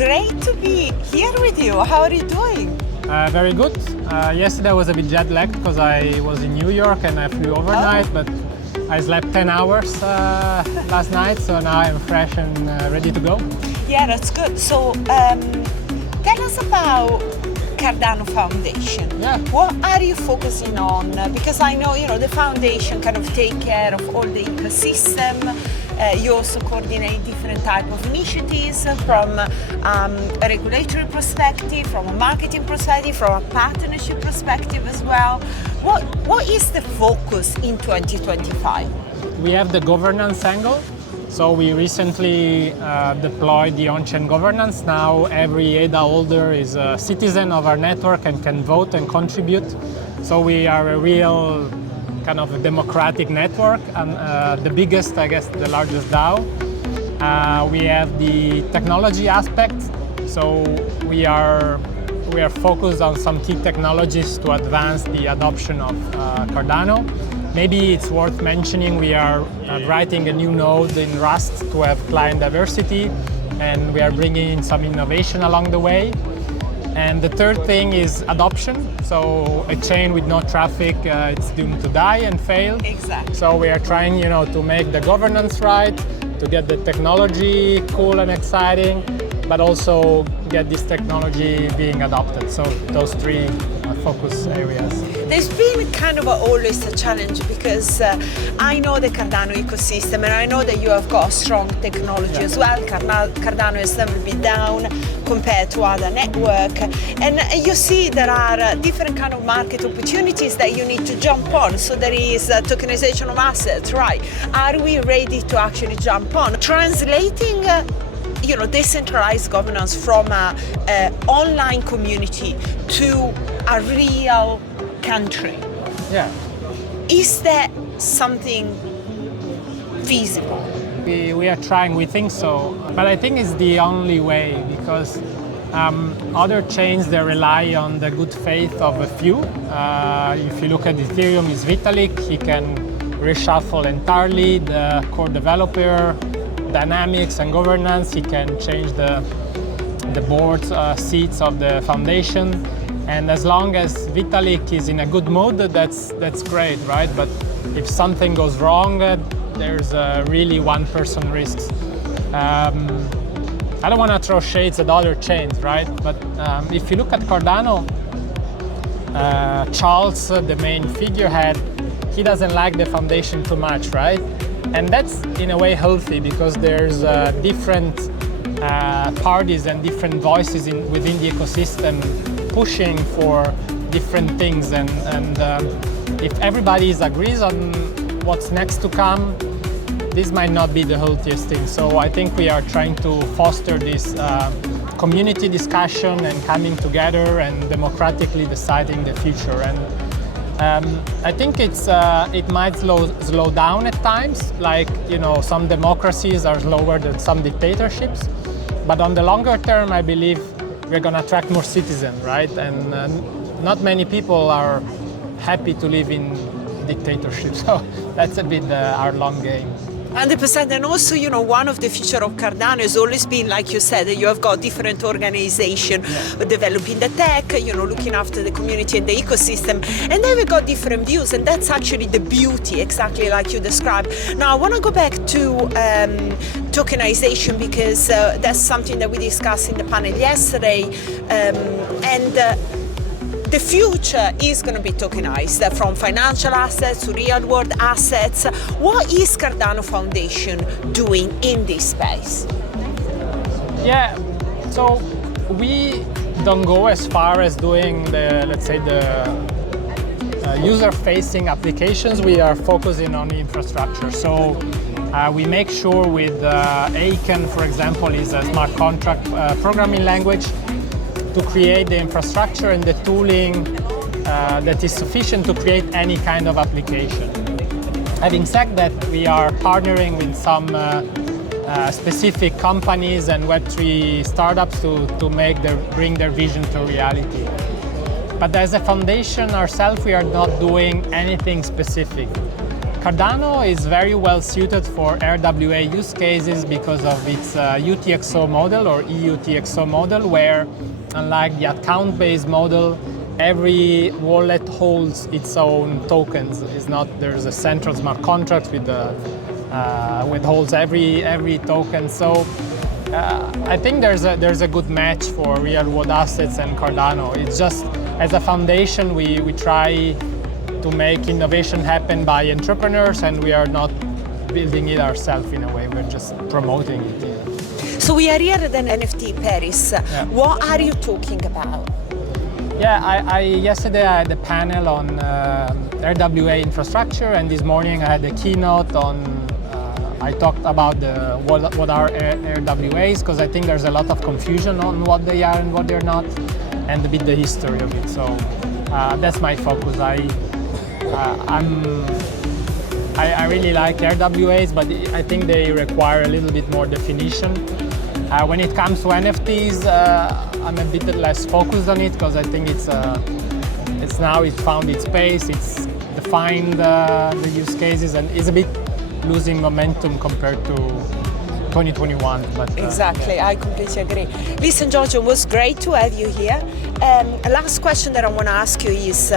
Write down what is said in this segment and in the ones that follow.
great to be here with you. How are you doing? Very good. Yesterday I was a bit jet lagged because I was in New York and I flew overnight, but I slept 10 hours last night, so now I'm fresh and ready to go. Yeah, that's good. So tell us about Cardano Foundation. Yeah. What are you focusing on? Because I know, the foundation kind of take care of all the ecosystem. You also coordinate different type of initiatives from a regulatory perspective, from a marketing perspective, from a partnership perspective as well. What is the focus in 2025? We have the governance angle. So we recently deployed the on-chain governance. Now every ADA holder is a citizen of our network and can vote and contribute. So we are a real kind of a democratic network, and the biggest, I guess, the largest DAO. We have the technology aspect. So we are focused on some key technologies to advance the adoption of Cardano. Maybe it's worth mentioning we are writing a new node in Rust to have client diversity, and we are bringing in some innovation along the way. And the third thing is adoption. So a chain with no traffic, it's doomed to die and fail. Exactly. So we are trying, to make the governance right, to get the technology cool and exciting, but also get this technology being adopted. So those three focus areas. There's been kind of always a challenge because I know the Cardano ecosystem and I know that you have got strong technology as well. Cardano has never been down compared to other network, and you see there are different kind of market opportunities that you need to jump on. So there is tokenization of assets, right? Are we ready to actually jump on? Translating decentralized governance from an online community to a real country. Yeah. Is that something feasible? We are trying, we think so, but I think it's the only way because other chains, they rely on the good faith of a few. If you look at Ethereum, it's Vitalik, he can reshuffle entirely the core developer, dynamics and governance, he can change the board seats of the foundation. And as long as Vitalik is in a good mood, that's great, right? But if something goes wrong, there's really one person risks. I don't want to throw shades at other chains, right? But if you look at Cardano, Charles, the main figurehead, he doesn't like the foundation too much, right? And that's in a way healthy because there's different parties and different voices within the ecosystem pushing for different things, and if everybody agrees on what's next to come, this might not be the healthiest thing. So I think we are trying to foster this community discussion and coming together and democratically deciding the future. And I think it might slow down at times, like some democracies are slower than some dictatorships, but on the longer term I believe we're going to attract more citizens, right? And not many people are happy to live in dictatorships, so that's a bit our long game. 100%, and also, one of the features of Cardano has always been, like you said, that you have got different organizations developing the tech, looking after the community and the ecosystem, and they've got different views, and that's actually the beauty, exactly like you described. Now, I want to go back to tokenization because that's something that we discussed in the panel yesterday, and the future is going to be tokenized from financial assets to real world assets. What is Cardano Foundation doing in this space? Yeah, so we don't go as far as doing the user-facing applications. We are focusing on infrastructure. So we make sure with Aiken, for example, is a smart contract programming language, to create the infrastructure and the tooling that is sufficient to create any kind of application. Having said that, we are partnering with some specific companies and Web3 startups to bring their vision to reality. But as a foundation ourselves, we are not doing anything specific. Cardano is very well suited for RWA use cases because of its UTXO model or UTXO model, where unlike the account-based model, every wallet holds its own tokens. There's a central smart contract with holds every token. So I think there's a good match for real-world assets and Cardano. It's just as a foundation, we try to make innovation happen by entrepreneurs, and we are not building it ourselves in a way. We're just promoting it. Yeah. So we are here at an NFT Paris. Yeah. What are you talking about? Yeah, yesterday I had a panel on RWA infrastructure, and this morning I had a keynote on. I talked about what are RWAs, because I think there's a lot of confusion on what they are and what they're not, and a bit the history of it. So that's my focus. I really like RWAs, but I think they require a little bit more definition. When it comes to NFTs, I'm a bit less focused on it, because I think it's found its space, it's defined the use cases, and it's a bit losing momentum compared to 2021. But, exactly, yeah. I completely agree. Listen, Giorgio, it was great to have you here. A last question that I want to ask you is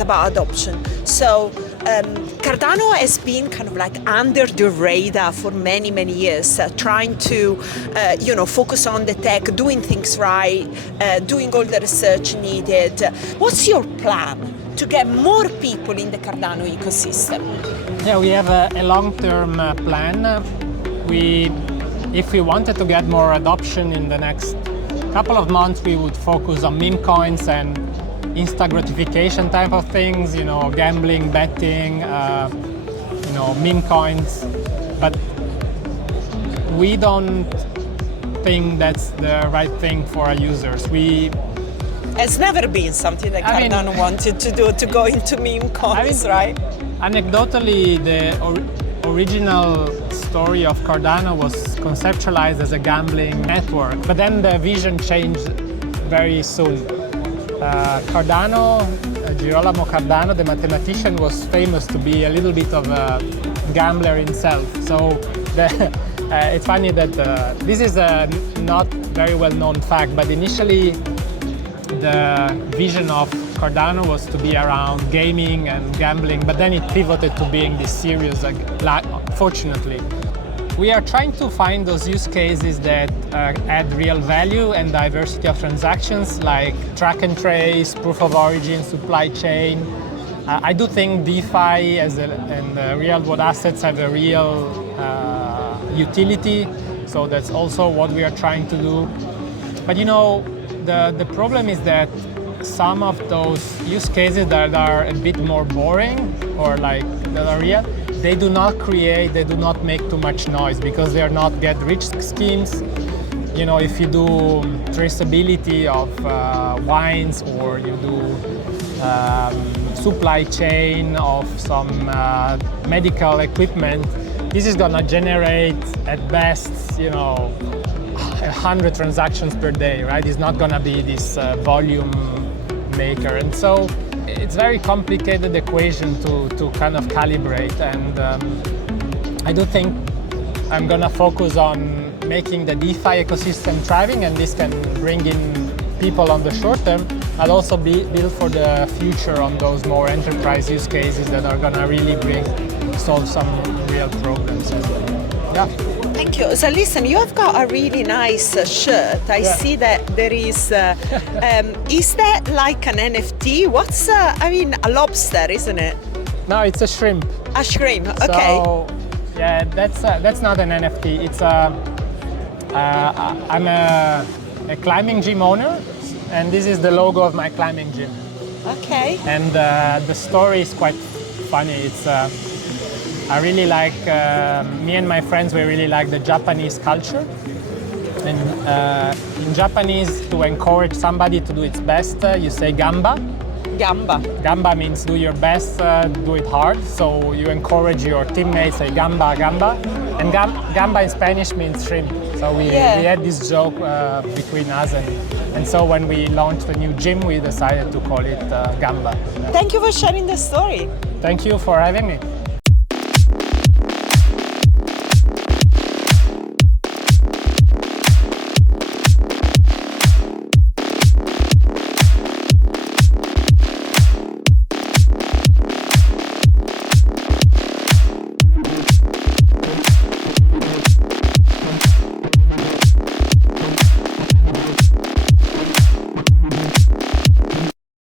about adoption. So Cardano has been kind of like under the radar for many, many years, trying to focus on the tech, doing things right, doing all the research needed. What's your plan to get more people in the Cardano ecosystem? Yeah, we have a long-term plan. If we wanted to get more adoption in the next couple of months, we would focus on meme coins and instant gratification type of things, gambling, betting, meme coins. But we don't think that's the right thing for our users. It's never been something that Cardano wanted to do, to go into meme coins, right? Anecdotally, the original story of Cardano was conceptualized as a gambling network, but then the vision changed very soon. Girolamo Cardano, the mathematician, was famous to be a little bit of a gambler himself. So it's funny that this is a not very well-known fact, but initially the vision of Cardano was to be around gaming and gambling, but then it pivoted to being this serious, fortunately. We are trying to find those use cases that add real value and diversity of transactions, like track and trace, proof of origin, supply chain. I do think DeFi and real-world assets have a real utility, so that's also what we are trying to do. But the problem is that some of those use cases that are a bit more boring or that are real, they do not make too much noise, because they are not get-rich schemes. If you do traceability of wines, or you do supply chain of some medical equipment, this is gonna generate at best, 100 transactions per day, right? It's not gonna be this volume maker, and so it's very complicated equation to kind of calibrate. And I do think I'm gonna focus on making the DeFi ecosystem thriving, and this can bring in people on the short term, but also build for the future on those more enterprise use cases that are gonna really solve some real problems. Yeah. Thank you. So listen, you have got a really nice shirt. I see that there is that like an NFT? What's a lobster, isn't it? No, it's a shrimp. A shrimp, okay. So, yeah, that's not an NFT. It's I'm a climbing gym owner, and this is the logo of my climbing gym. Okay. And the story is quite funny. It's I really like, me and my friends, we really like the Japanese culture. And in Japanese, to encourage somebody to do its best, you say gamba. Gamba. Gamba means do your best, do it hard. So you encourage your teammates, say gamba, gamba. And gamba in Spanish means shrimp. So we had this joke between us. And so when we launched a new gym, we decided to call it Gamba. Thank you for sharing the story. Thank you for having me.